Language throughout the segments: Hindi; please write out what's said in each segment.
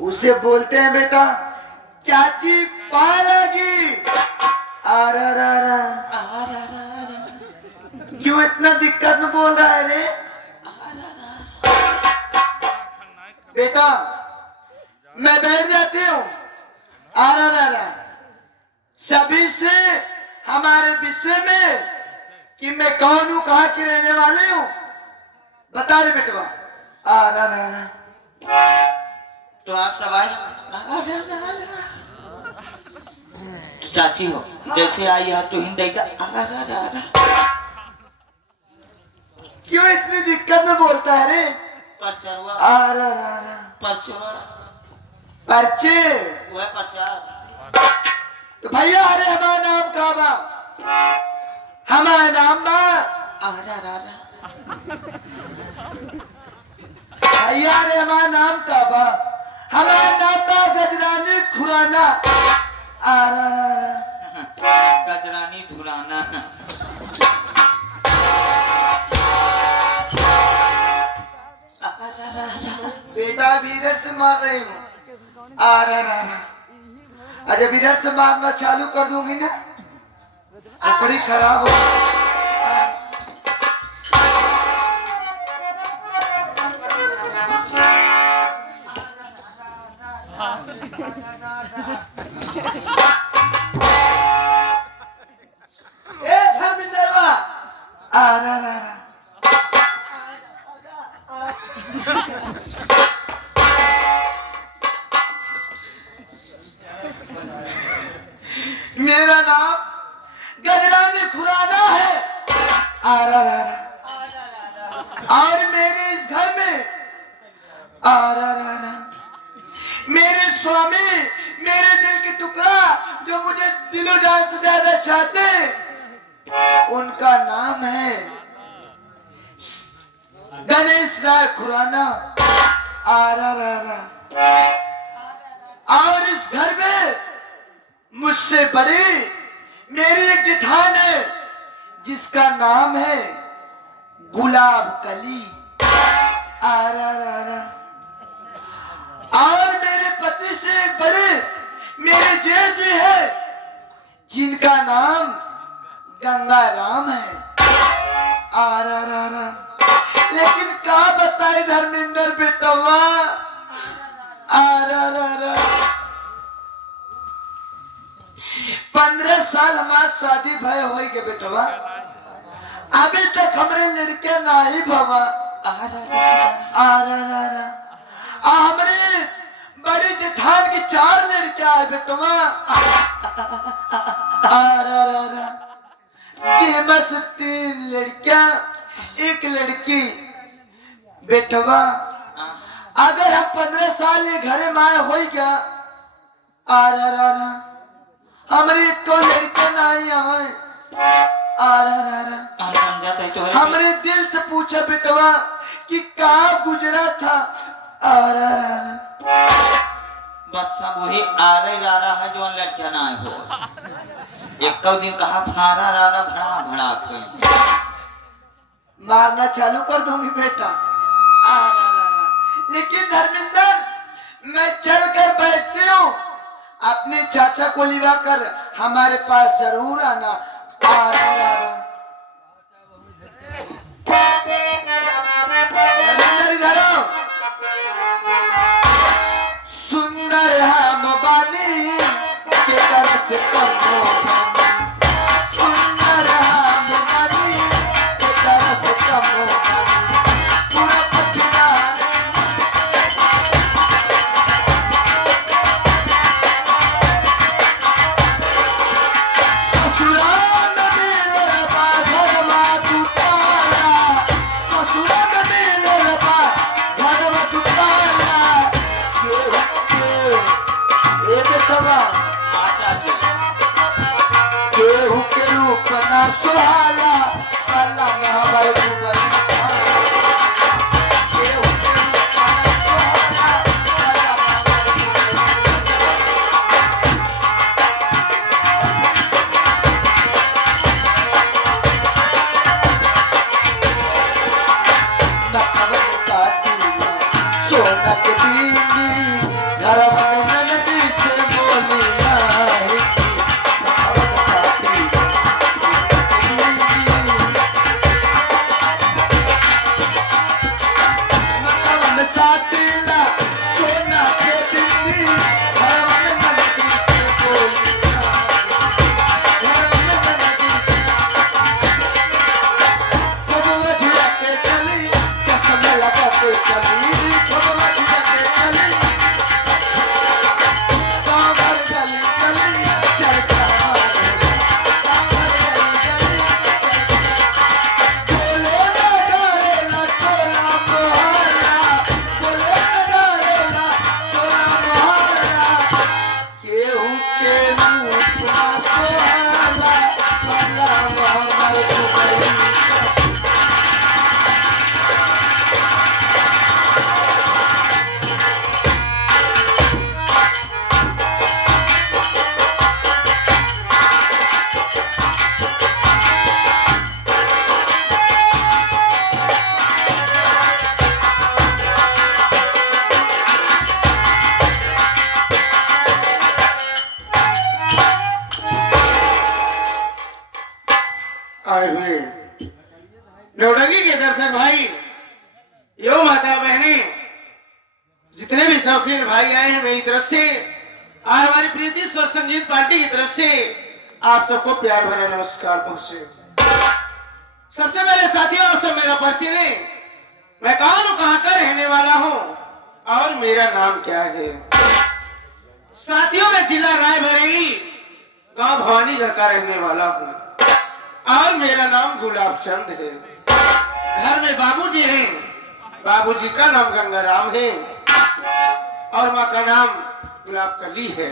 उसे बोलते हैं बेटा चाची पाएगी। क्यों इतना दिक्कत में बोल रहा है रे बेटा? मैं बैठ जाती हूँ। सभी से हमारे विषय में कि मैं कौन हूँ, कहाँ की रहने वाली हूँ, बता रहे बेटवा। तो आप सवाल चाची हो, जैसे आई है तो हिंदी क्यों इतनी दिक्कत में बोलता है रे? परचरवा परचरवा पर्चे वो है प्रचार। तो भैया अरे हमारा नाम का बा, हमारा नाम बा भैया अरे हमारा नाम का बा, हमारा नाम बा गजरानी खुराना। गजरानी धुराना। बेटा अभी इधर से मार रही हूँ। जब इधर से मारना चालू कर दूंगी ना तो बड़ी खराब हो। मेरा नाम गजरानी खुराना है। और मेरे इस घर में मेरे स्वामी, मेरे दिल के टुकड़ा जो मुझे दिलो जान से ज्यादा चाहते, उनका नाम है गणेश राय खुराना। और इस घर में मुझसे बड़ी मेरी एक जेठान है जिसका नाम है गुलाब कली। और मेरे पति से एक बड़े मेरे जेठ जी है जिनका नाम गंगा राम है। लेकिन क्या बताए धर्मेंद्र बेटवा, 15 साल हमारा शादी भय हो गए बेटवा, अभी तक हमारे लड़के ना ही भवा। हमारे बड़ी जेठान की 4 लड़कियां है बेटवा। जिसमें से 3 लड़कियां 1 लड़की बेटवा। अगर हम 15 साल ये घरे माए हो गया, हमारी तो लड़के नहीं आए। हमरे दिल से पूछा बेटवा कि कहाँ गुजरा था। बस सब वही आ रहा है जो लड़कियां ना हो। एक दिन कहा फारा रारा भड़ा भड़ा कोई मारना चालू कर दूंगी बेटा। लेकिन धर्मेंद्र मैं चल कर बैठती हूँ, अपने चाचा को लिवा कर हमारे पास जरूर आना। सुंदर हम बानी के तरह से सुंदर हम बानी के तरह से पूरा पटना ससुराल में भगवा दुतारा, ससुराल में भगवा दुतारा। केहू के रूप ना सुहाला वाला महावर दुबई। केहू के रूप ना सुहाला वाला महावर दुबई। नकल साथी सोना के बीनी घर नौटंकी के दर्शक भाई, यो माता बहने, जितने भी शौकीन भाई आए हैं मेरी तरफ से और हमारी प्रीति स्वर संगीत पार्टी की तरफ से आप सबको प्यार भरा नमस्कार पहुंचे। सबसे पहले साथियों, आप सब मेरा परिचय लें। मैं कौन हूं, कहां का रहने वाला हूं और मेरा नाम क्या है। साथियों, मैं जिला रायबरेली, गांव भवानीगढ़ का रहने वाला हूं और मेरा नाम गुलाब चंद है। घर में बाबूजी हैं, बाबूजी का नाम गंगाराम है और माँ का नाम गुलाब कली है।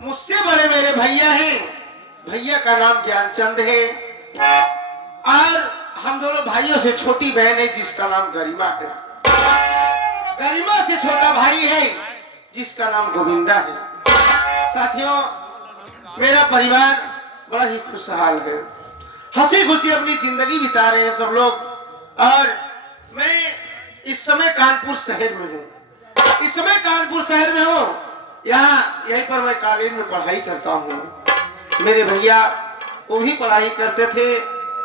मुझसे बड़े मेरे भैया हैं, भैया का नाम ज्ञानचंद है और हम दोनों भाइयों से छोटी बहन है जिसका नाम गरिमा है। गरिमा से छोटा भाई है जिसका नाम गोविंदा है। साथियों, मेरा परिवार बड़ा ही खुशहाल है, हंसी खुशी अपनी जिंदगी बिता रहे हैं सब लोग। और मैं इस समय कानपुर शहर में हूँ, इस समय कानपुर शहर में हूँ। यहाँ यहीं पर मैं कॉलेज में पढ़ाई करता हूँ। मेरे भैया वो भी पढ़ाई करते थे,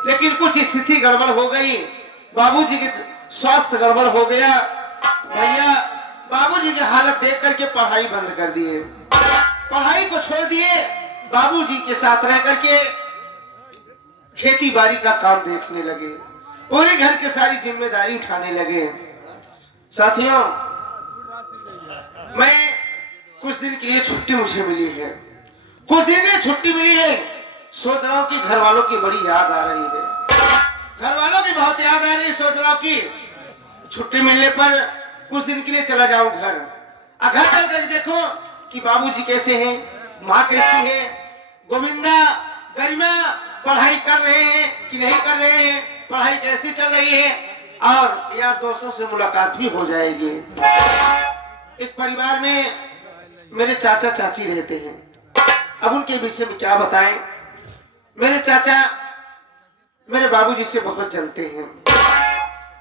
लेकिन कुछ स्थिति गड़बड़ हो गई, बाबूजी की स्वास्थ्य गड़बड़ हो गया। भैया बाबूजी की हालत देख करके पढ़ाई बंद कर दिए, पढ़ाई को छोड़ दिए, बाबूजी के साथ रह करके खेती बाड़ी का काम देखने लगे, पूरे घर की सारी जिम्मेदारी उठाने लगे। साथियों, मैं कुछ दिन के लिए छुट्टी मुझे मिली है, कुछ दिन की छुट्टी मिली है। सोच रहा हूँ कि घर वालों की बड़ी याद आ रही है, घर वालों की बहुत याद आ रही है। सोच रहा हूँ कि छुट्टी मिलने पर कुछ दिन के लिए चला जाऊं घर। घर चल कर देखो कि बाबूजी कैसे हैं, माँ कैसी है, गोविंदा गरिमा पढ़ाई कर रहे हैं कि नहीं कर रहे हैं, पढ़ाई कैसी चल रही है, और यार दोस्तों से मुलाकात भी हो जाएगी। एक परिवार में मेरे चाचा चाची रहते हैं, अब उनके विषय में क्या बताएं। मेरे चाचा मेरे बाबूजी से बहुत जलते हैं,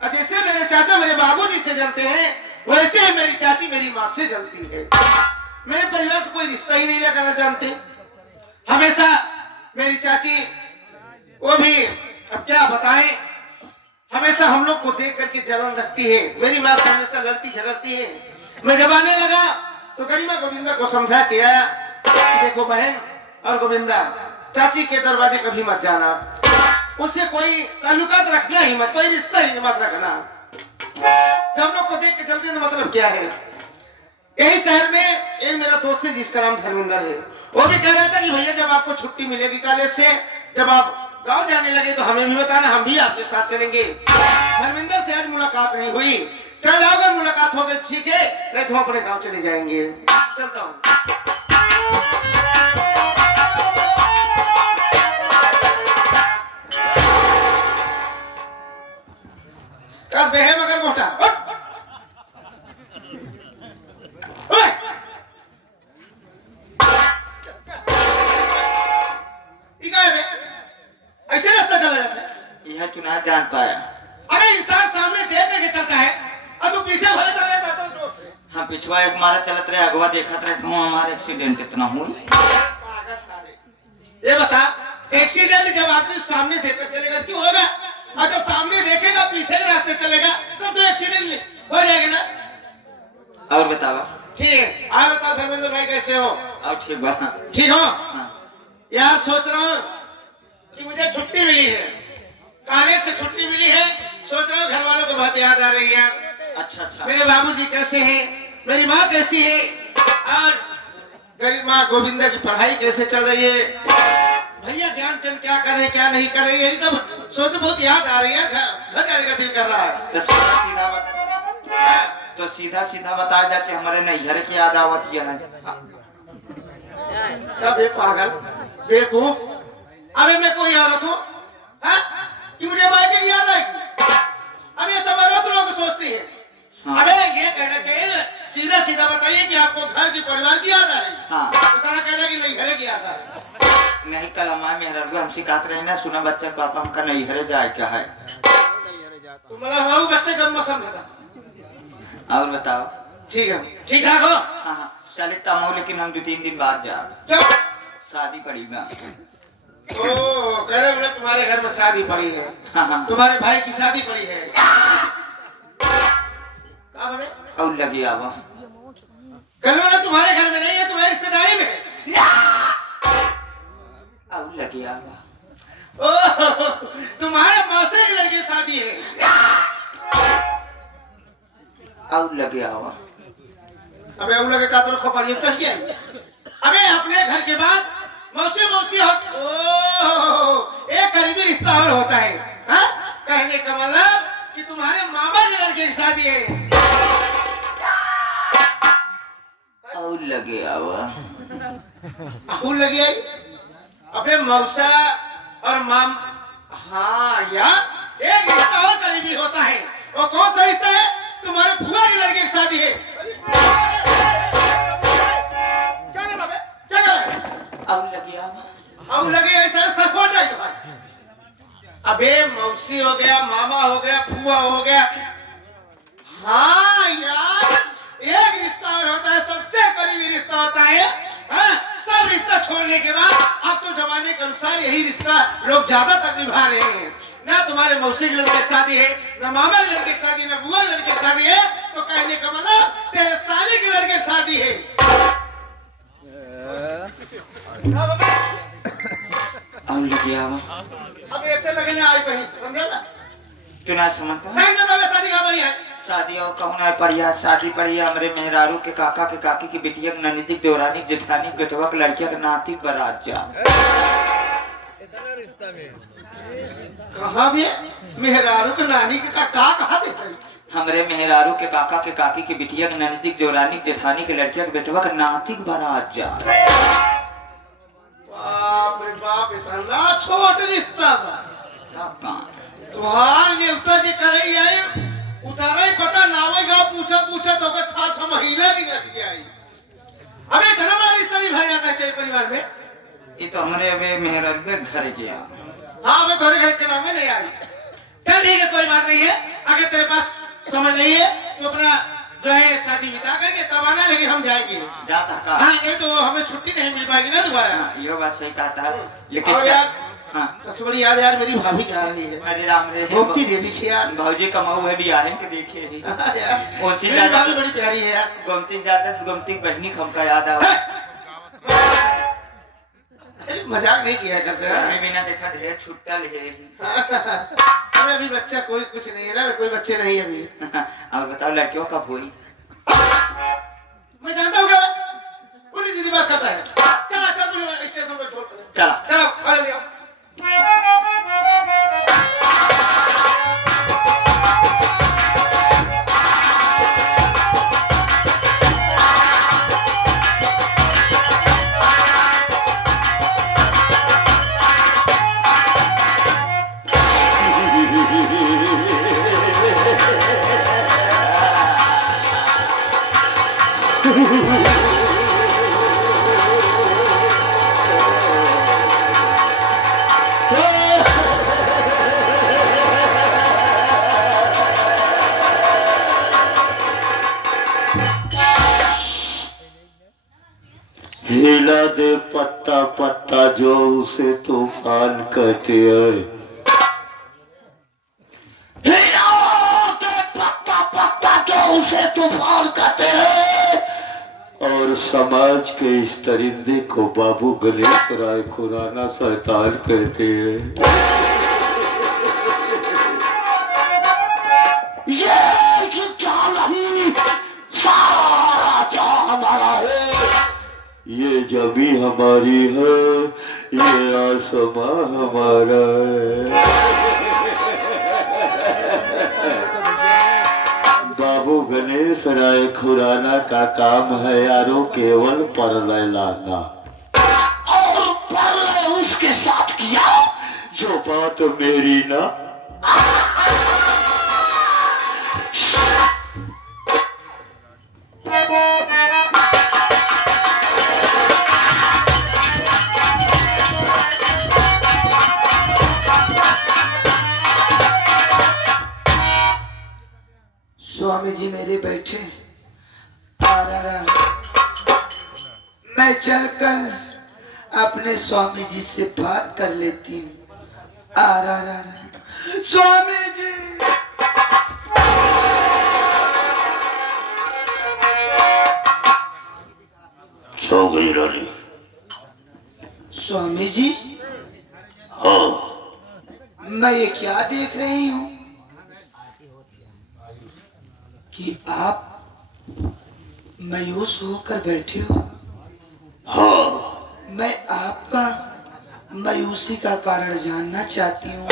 और जैसे मेरे चाचा मेरे बाबूजी से जलते हैं, वैसे ही मेरी चाची मेरी माँ से जलती है। मेरे परिवार से कोई रिश्ता ही नहीं लगाना जानते। हमेशा मेरी चाची, वो भी अब क्या बताएं, हमेशा हम लोग को देख करके जलन रखती है। मेरी माँ से हमेशा लड़ती झगड़ती है। मैं जब आने लगा तो गरिमा गोविंदा को समझा के आया कि देखो बहन और गोविंदा, चाची के दरवाजे कभी मत जाना, उससे कोई ताल्लुकात रखना ही मत, कोई रिश्ता ही मत रखना। जब लोग को देख के जल्दी मतलब क्या है। यही शहर में एक मेरा दोस्त है जिसका नाम धर्मेंद्र है, वो भी कह रहा था कि भैया जब आपको छुट्टी मिलेगी कॉलेज से, जब आप गांव जाने लगे तो हमें भी बताना, हम भी आपके साथ चलेंगे। धर्मेंद्र से आज मुलाकात नहीं हुई, चल अगर मुलाकात हो गई ठीक है, नहीं तो हम अपने गाँव चले जाएंगे। चलता हूँ। बेहे मगर गोटा ऐसे रास्ता चला जाता है, यह क्यों ना जान पाया। अरे इंसान सामने देख करके चलता है और तू पीछे भले चला जाता है। हाँ, पिछवा एक मारा चलत रहे, अगवा देखत रहे, कहूँ हमारा एक्सीडेंट इतना हुई। ये बता, एक्सीडेंट जब आदमी सामने देखकर चलेगा क्यों होगा, और जब सामने देखेगा पीछे के रास्ते चलेगा तब तो एक्सीडेंट हो जाएगा ना। और बतावा। ठीक है, आप बताओ धर्मेंद्र भाई कैसे हो। और ठीक बात। ठीक हो। हाँ। यार सोच रहा हूँ कि मुझे छुट्टी मिली है, कॉलेज से छुट्टी मिली है। सोच रहा हूँ घर वालों को बहुत याद आ रही है। अच्छा अच्छा। मेरे बाबूजी कैसे हैं, मेरी माँ कैसी है, और गरिमा गोविंदा की पढ़ाई कैसे चल रही है, भैया ज्ञानचंद क्या कर रहे हैं क्या नहीं कर रहे हैं, यही सब सोच बहुत याद आ रही है। घर जाने का दिल कर रहा है। तो सीधा सीधा बता जा कि हमारे नैहर की याद आवत यह है। बे पागल बेवकूफ, अबे मैं कोई औरत हूँ कि मुझे मायके की याद आएगी। अब ये सब औरत लोग सोचती है। हाँ। अबे ये कहना चाहिए सीधा सीधा बताइए कि आपको घर की परिवार की याद आ रही है। हाँ। तो सारा कहना कि नैहर की याद आ रही है। नहीं, कल हमारे मेहरबा हम सिखाते रहे ना, सुना बच्चा पापा हमका नैहर जाए क्या है। तो मतलब हमारे बच्चे कब मौसम था। और बताओ। ठीक है, ठीक ठाक हो। हाँ हाँ, चले तमो, लेकिन हम 2-3 दिन बाद जा। चल शादी पड़ी ना। ओ कह रहे बोले तुम्हारे घर में शादी पड़ी है, हाँ हाँ तुम्हारे भाई की शादी पड़ी है। कहा बोले? और लगी आवा कल बोले तुम्हारे घर में नहीं है, तुम्हारी रिश्तेदारी में है। और लगी आवा ओह, तुम्हारे मौसे की लड़की की शादी है। और लगे आवा अबे उन लगे का तो खपड़िए चढ़ गया। अबे अपने घर के बाद मौसी मौसी हो, ओह एक करीबी रिश्ता और होता है। हाँ? कहने का मतलब कि तुम्हारे मामा की लड़की की शादी है। और लगे आवा आहू लगी आई। अबे मौसा और माम, हाँ यार एक रिश्ता और करीबी होता है। वो कौन सा रिश्ता है? तुम्हारे फुआ की लड़की की शादी है। क्या कर रहा है? क्या कर रहा है? और लगे आवा हम लगे ऐसा सरपंच है तुम्हारे। अबे मौसी हो गया, मामा हो गया, फुआ हो गया। हाँ यार एक रिश्ता और होता है, सबसे करीबी रिश्ता होता है। हाँ? सब रिश्ता छोड़ने के बाद अब तो जमाने के अनुसार यही रिश्ता लोग ज्यादातर निभा रहे हैं। ना तुम्हारे मौसी की लड़की की शादी है, ना मामा की लड़की की शादी, ना बुआ की लड़की की शादी है, तो कहने का मतलब तेरे साली की लड़की की शादी है। और लगे आवा अब ऐसे लगने आई कहीं समझा ना? तू ना समझ पा नहीं मतलब शादी का बनी है। शादी और कहूँ ना पड़िया शादी पड़िया हमरे मेहरारू के काका के काकी की बिटिया के ननिदिक देवरानी जेठानी बेटवा के लड़किया के नाती बारात जा कहाँ भी मेहरारू के नानी के का कहा देते हैं? हमरे मेहरारू के काका के काकी की बिटिया के ननिदिक देवरानी जेठानी के लड़किया के बेटवा के नाती बारात जा। बाप रे बाप इतना छोट रिश्ता बा। तुहार नेवता जी करई आई उतारा ही पता नावे गाँव पूछा पूछा तो का 6 महीना नहीं लग गया। अबे इतना बड़ा रिश्ता नहीं भर जाता है तेरे परिवार में। ये तो हमरे अबे मेहरारू के घर गया। हाँ मैं तुम्हारे घर के नाम में नहीं आई। चल ठीक है कोई बात नहीं है। अगर तेरे पास समझ नहीं है तो अपना जो है शादी बिता करके तब आना, लेकिन हम जाएंगे। जाता का हाँ नहीं तो हमें छुट्टी नहीं मिल पाएगी ना दोबारा। ये बात सही कहता है लेकिन और यार हाँ सबसे बड़ी याद यार मेरी भाभी कहाँ रही है? अरे राम रे गोमती देवी की यार। भौजी कमाऊ है भी आहे के देखिए ही यार कौन सी मेरी ज्यादा भाभी बड़ी प्यारी है यार। गोमती ज्यादा गोमती बहनी खमका याद आ अरे मजाक नहीं किया करते हैं। हमें बिना देखा ढेर छुट्टा ले हमें अभी बच्चा कोई कुछ नहीं है ना, कोई बच्चे नहीं है अभी। और बताओ लड़कियों कब हुई? मैं जानता हूँ क्या उल्टी सीधी बात करता है। चला चल तुम स्टेशन पर छोड़ कर। चला चलो अरे दिया। हिला दे पत्ता पत्ता जो उसे तूफान कहते हैं। हिला दे पत्ता पत्ता जो उसे तूफान कहते हैं। और समाज के इस दरिंदे को बाबू गणेश राय खुराना शैतान कहते हैं। ये क्या नहीं, सारा जहां हमारा है। ये जमी हमारी है, ये आसमां हमारा है। बाबू गणेश राय खुराना का काम है यारों केवल परलय लाना, और परलय उसके साथ किया जो बात मेरी ना। स्वामी जी मेरे बैठे आ रहा मैं चलकर अपने स्वामी जी से बात कर लेती हूँ। आ रहा स्वामी जी। सो गई रानी? स्वामी जी, हाँ। मैं ये क्या देख रही हूँ कि आप मायूस होकर बैठे हो। हाँ। मैं आपका मायूसी का कारण जानना चाहती हूँ।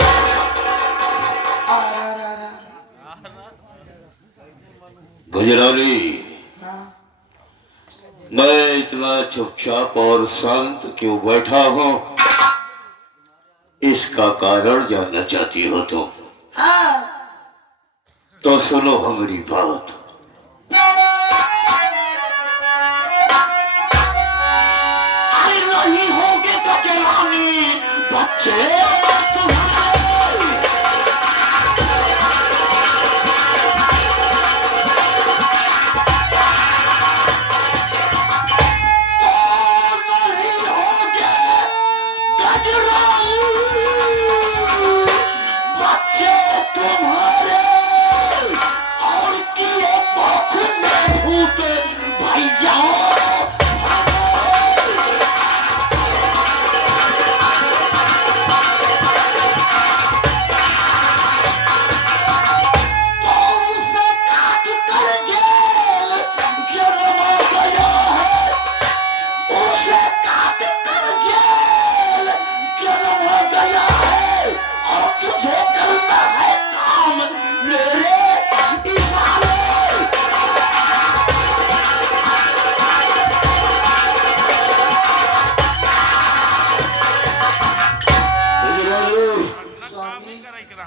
गुजराली, हाँ। मैं इतना चुपचाप और शांत क्यों बैठा हूँ, इसका कारण जानना चाहती हो तुम? हाँ। तो सुनो हमारी बात। अरे नहीं होगे कचरानी बच्चे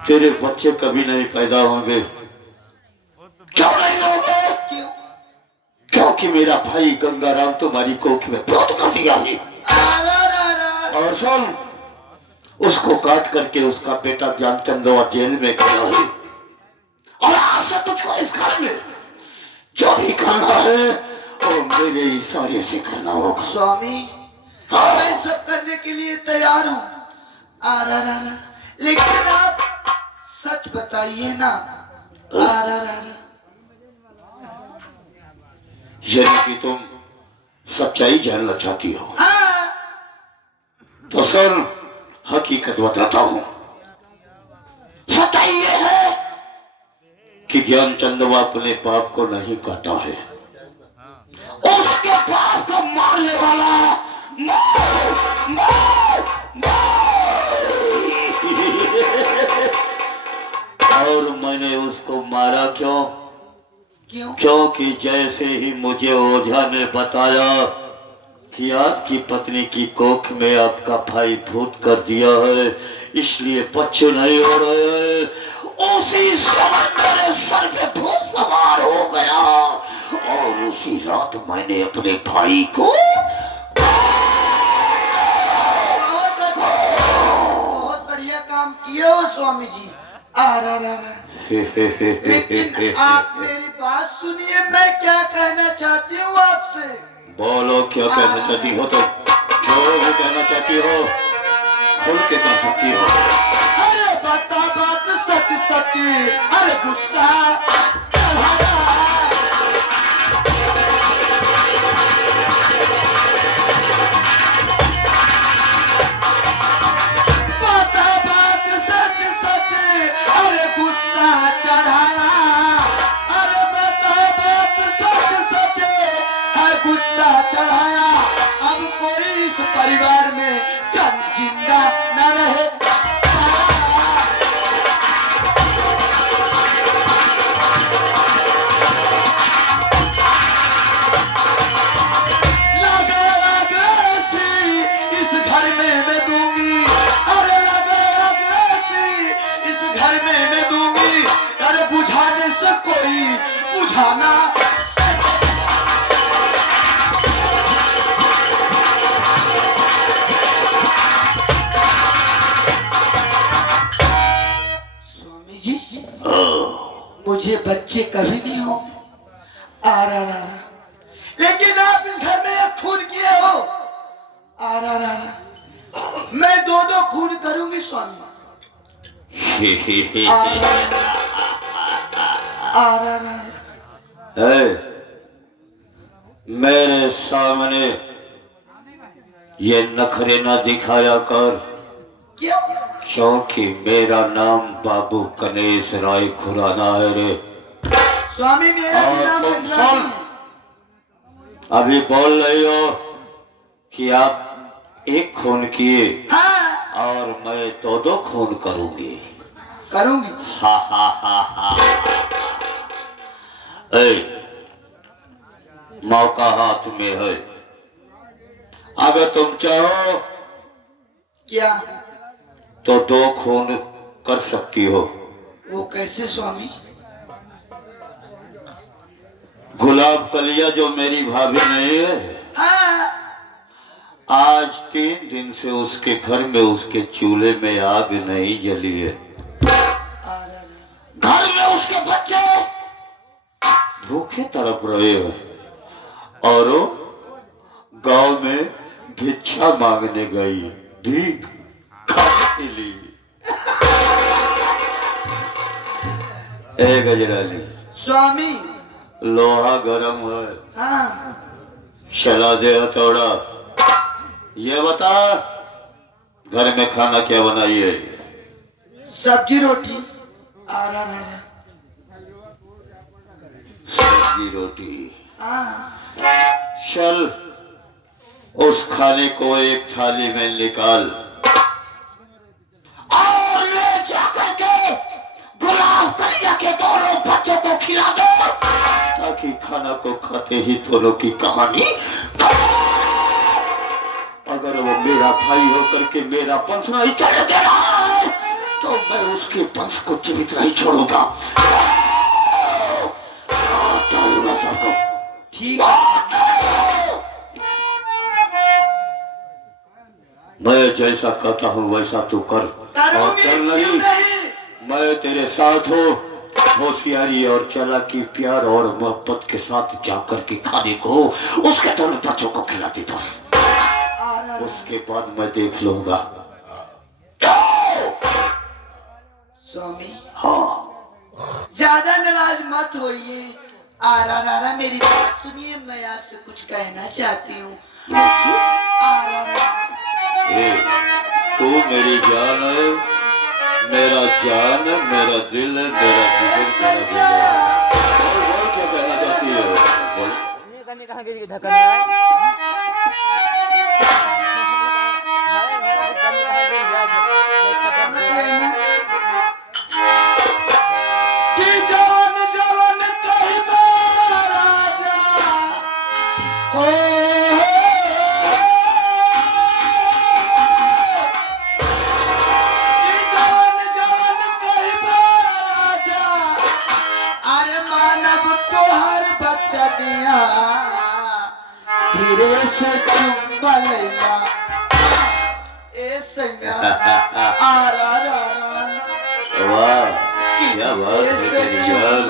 तेरे बच्चे कभी नहीं पैदा होंगे। क्यों नहीं होंगे? क्यों? क्योंकि मेरा भाई गंगाराम तुम्हारी कोख में बहुत कर दिया है। और सुन, उसको काट करके उसका बेटा ज्ञानचंदवा जेल में गया है। और आज से तुझको इस घर में जो भी करना है वो मेरे इशारे से करना होगा। स्वामी, हाँ। मैं सब करने के लिए तैयार हूँ। लेकिन आप सच बताइए ना। यदि कि तुम सच्चाई जानना चाहती हो, हाँ। तो सुन, हकीकत बताता हूँ। सच्चाई ये है कि ज्ञानचंदवा अपने पाप को नहीं काटा है, उसके पाप को मारने वाला और मैंने उसको मारा क्यों? क्योंकि जैसे ही मुझे ओझा ने बताया कि आपकी पत्नी की कोख में आपका भाई भूत कर दिया है, इसलिए बच्चे नहीं हो रहे हैं, उसी समय मेरे सर पे भूत सवार हो गया और उसी रात मैंने अपने भाई को बहुत बढ़िया काम किए हो स्वामी जी। लेकिन आप मेरी बात सुनिए, मैं क्या कहना चाहती हूँ आपसे। बोलो, क्या कहना चाहती हो? तो जो भी कहना चाहती हो खुल के कह सकती हो। अरे बता बात सच सच, अरे गुस्सा बता बात सच सच, अरे गुस्सा चढ़ाया। अरे बता बात सच सच, है गुस्सा चढ़ाया। अब कोई इस परिवार में जिंदा न रहे। इस घर में मैं दूंगी। अरे इस घर में मैं दूंगी। अरे बुझाने से कोई बुझाना। स्वामी जी, मुझे बच्चे कभी नहीं होंगे। लेकिन आप इस घर में एक खून किए हो। आ रहा मैं दो खून करूंगी स्वामी। आ रहा है मेरे सामने ये नखरे ना दिखाया कर, क्यों? क्योंकि मेरा नाम बाबू गणेश राय खुराना है रे। स्वामी मेरा भी और नाम तुम गजरानी सुन, है। अभी बोल रही हो कि आप एक खून किए हाँ और मैं दो खून करूंगी। करूंगी। हा हा हा हा। ए, मौका हाथ में है, अगर तुम चाहो क्या? तो दो खून कर सकती हो। वो कैसे स्वामी? गुलाब कलिया जो मेरी भाभी नहीं है, हाँ आज 3 दिन से उसके घर में उसके चूल्हे में आग नहीं जली है। आ रहा घर में उसके बच्चे भूखे तड़प रहे हैं और वो गांव में भिक्षा मांगने गई, भीख खाने के लिए। ए गजरानी, स्वामी। लोहा गरम है, हाँ चला दे हथौड़ा। ये बता, घर में खाना क्या बनाई है? सब्जी रोटी। आ रहा सब्जी रोटी। हाँ चल उस खाने को एक थाली में निकाल और ले जाकर के गुलाब कलिया के दोनों बच्चों को खिला दो, ताकि खाना को खाते ही दोनों की कहानी। अगर वो मेरा भाई होकर के मेरा वंश नहीं चले दे रहा है, तो मैं उसके वंश को जीवित नहीं छोड़ूंगा। डालूंगा सबको। ठीक है। मैं जैसा कहता हूँ वैसा तू कर। और करूंगी, चल क्यों नहीं? मैं तेरे साथ हूँ। होशियारी और चालाकी, प्यार और मोहब्बत के साथ जाकर के खाने को उसके दोनों बच्चों को खिलाती बस। आ रहा उसके बाद मैं देख लूंगा। स्वामी हाँ, ज्यादा नाराज मत होइए। आ रहा मेरी बात सुनिए, मैं आपसे कुछ कहना चाहती हूँ। आ रहा ए, तू मेरी जान है, मेरा जान, मेरा दिल, मेरा जिगर, मेरा दिल। बोल क्या कहना चाहती है? बोल। कहाँ गई धक्का नहीं आया? कि जवन जवन कहिबा राजा हो, कि जवन जवन कहिबा राजा, अरे मानव तोहर बच्चा दिया धीरे से चुम्बा लेला। ए सैया आ रहा वाह, क्या बात है तेरी जान।